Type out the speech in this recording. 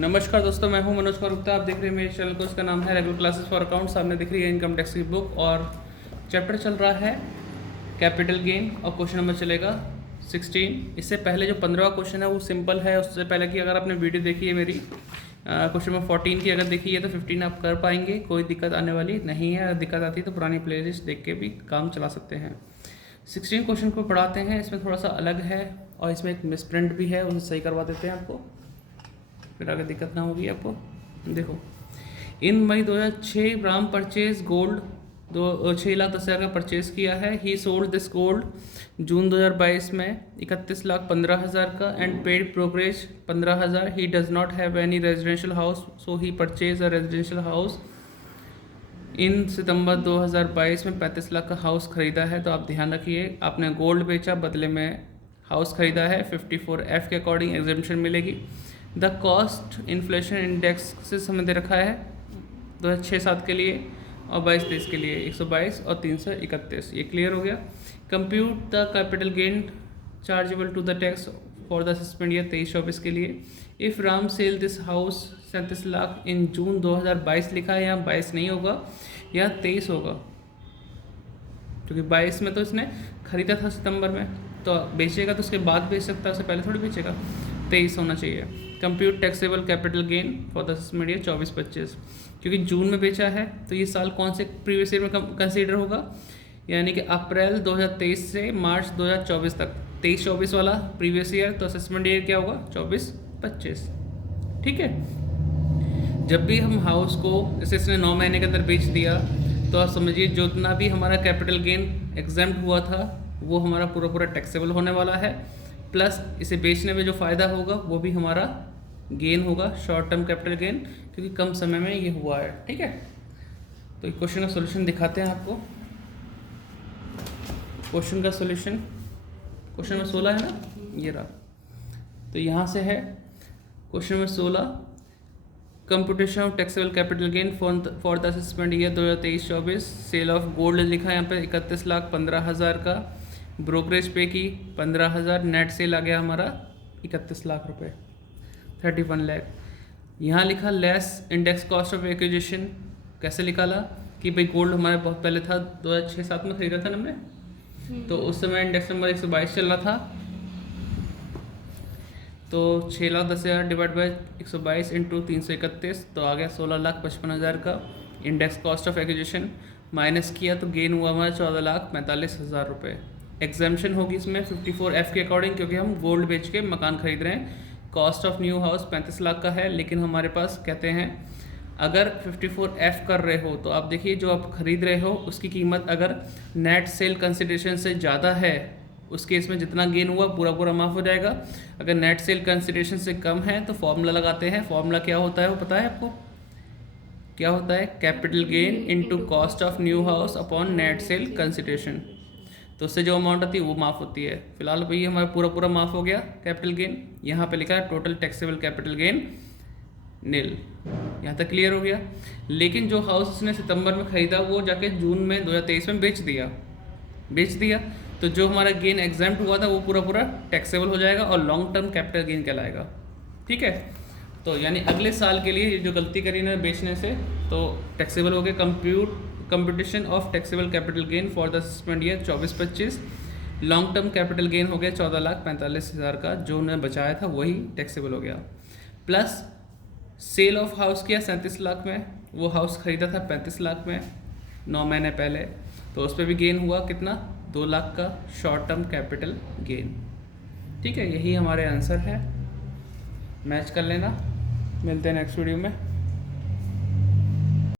नमस्कार दोस्तों, मैं हूं मनोज कुमार गुप्ता। आप देख रहे हैं मेरे चैनल को। इसका नाम है रेगुलर क्लासेस फॉर अकाउंट। सामने दिख रही है इनकम टैक्स की बुक और चैप्टर चल रहा है कैपिटल गेन और क्वेश्चन नंबर चलेगा 16। इससे पहले जो 15वां क्वेश्चन है वो सिंपल है। उससे पहले कि अगर आपने वीडियो देखी है मेरी क्वेश्चन नंबर 14 की अगर देखी है तो 15 आप कर पाएंगे, कोई दिक्कत आने वाली नहीं है। अगर दिक्कत आती है तो पुरानी प्लेलिस्ट देख के भी काम चला सकते हैं। 16 क्वेश्चन को पढ़ाते हैं। इसमें थोड़ा सा अलग है और इसमें एक मिसप्रिंट भी है, उसे सही करवा देते हैं आपको, फिर आगे दिक्कत ना होगी आपको। देखो, in May 2006 Ram purchase gold 6,10,000 का परचेज किया है। He sold this gold June 2022 में 31,15,000 का and paid brokerage 15,000। He does not have any residential house so he purchase a residential house in September 2022 में 35 लाख का हाउस खरीदा है। तो आप ध्यान रखिए, आपने गोल्ड बेचा, बदले में हाउस खरीदा है। 54F के अकॉर्डिंग एग्जेम्पशन मिलेगी। द कॉस्ट इन्फ्लेशन इंडेक्स से हमें दे रखा है 2006-07 के लिए और 22-23 के लिए 122 और 331। ये क्लियर हो गया। Compute the capital gain chargeable to the tax for the assessment year 23-24 के लिए। If Ram sell this house 37 lakh in June 2022 लिखा है, यहाँ 22 नहीं होगा, यहाँ 23 होगा, क्योंकि 22 में तो इसने खरीदा था सितंबर में, तो बेचेगा तो उसके बाद बेच सकता है, उससे पहले थोड़ी बेचेगा। 23 होना चाहिए। Compute taxable capital gain for the assessment year 24-25, क्योंकि जून में बेचा है तो ये साल कौन से प्रीवियस ईयर में कंसीडर होगा, यानी कि अप्रैल 2023 से मार्च 2024 तक। 23-24 वाला प्रीवियस ईयर, तो असेसमेंट ईयर क्या होगा 24-25। ठीक है। जब भी हम हाउस को जैसे इसने 9 महीने के अंदर बेच दिया तो आप समझिए जितना भी हमारा कैपिटल गेन एग्जाम्प्ट हुआ था वो हमारा पूरा टैक्सेबल होने वाला है। प्लस इसे बेचने में जो फ़ायदा होगा वो भी हमारा गेन होगा, शॉर्ट टर्म कैपिटल गेन, क्योंकि कम समय में ये हुआ है। ठीक है। तो क्वेश्चन का सोल्यूशन दिखाते हैं आपको। क्वेश्चन का सोल्यूशन क्वेश्चन नंबर 16 है ना, ये रहा। तो यहाँ से है question number 16, computation of taxable capital gain for the assessment year 2023-24। Sale of gold लिखा है यहाँ पे 31,15,000 का, ब्रोकरेज पे की 15,000, नेट सेल आ गया हमारा 31 लाख रुपए, 31 लाख। यहाँ लिखा less index cost of acquisition. कैसे निकाला कि भाई गोल्ड हमारे बहुत पहले था, 2006-07 में खरीदा था ना हमने, तो उस समय इंडेक्स नंबर 122 चल रहा था, तो 6,10,000 डिवाइड बाई 122 इंटू 331, तो आ गया 16,55,000 का index cost of acquisition. Minus किया तो गेन हुआ हमारा 14,45,000 रुपये। एग्जाम्पशन होगी इसमें 54F के अकॉर्डिंग, क्योंकि हम गोल्ड बेच के मकान खरीद रहे हैं। Cost of new house 35 lakh का है, लेकिन हमारे पास कहते हैं अगर 54F कर रहे हो तो आप देखिए जो आप खरीद रहे हो उसकी कीमत अगर नेट सेल कंसिडरेशन से ज़्यादा है, उस केस में जितना गेन हुआ पूरा माफ़ हो जाएगा। अगर नेट सेल कंसिडरेशन से कम है तो फॉर्मूला लगाते हैं। फॉर्मूला क्या होता है वो पता है आपको? क्या होता है? Capital gain into cost of new house upon net sale consideration. तो उससे जो अमाउंट आती है वो माफ़ होती है। फिलहाल भाई हमारा पूरा माफ़ हो गया कैपिटल गेन। यहाँ पे लिखा है टोटल टैक्सेबल कैपिटल गेन नील। यहाँ तक क्लियर हो गया। लेकिन जो हाउस उसने सितंबर में खरीदा वो जाके जून में 2023 में बेच दिया, तो जो हमारा गेन एग्जाम्प्ट हुआ था वो पूरा टैक्सेबल हो जाएगा और लॉन्ग टर्म कैपिटल गेन कहलाएगा। ठीक है। तो यानी अगले साल के लिए जो गलती करी ना बेचने से, तो टैक्सेबल हो गया। Computation of taxable capital gain for the assessment year 24-25। Long term capital gain हो गया 14,45,000 का, जो उन्होंने बचाया था वही टैक्सेबल हो गया। प्लस सेल ऑफ हाउस किया 37 लाख में, वो हाउस खरीदा था 35 लाख में 9 महीने पहले, तो उस पर भी गेन हुआ कितना, 2 लाख का शॉर्ट टर्म कैपिटल गेन। ठीक है, यही हमारे आंसर है। मैच कर लेना। मिलते हैं नेक्स्ट वीडियो में।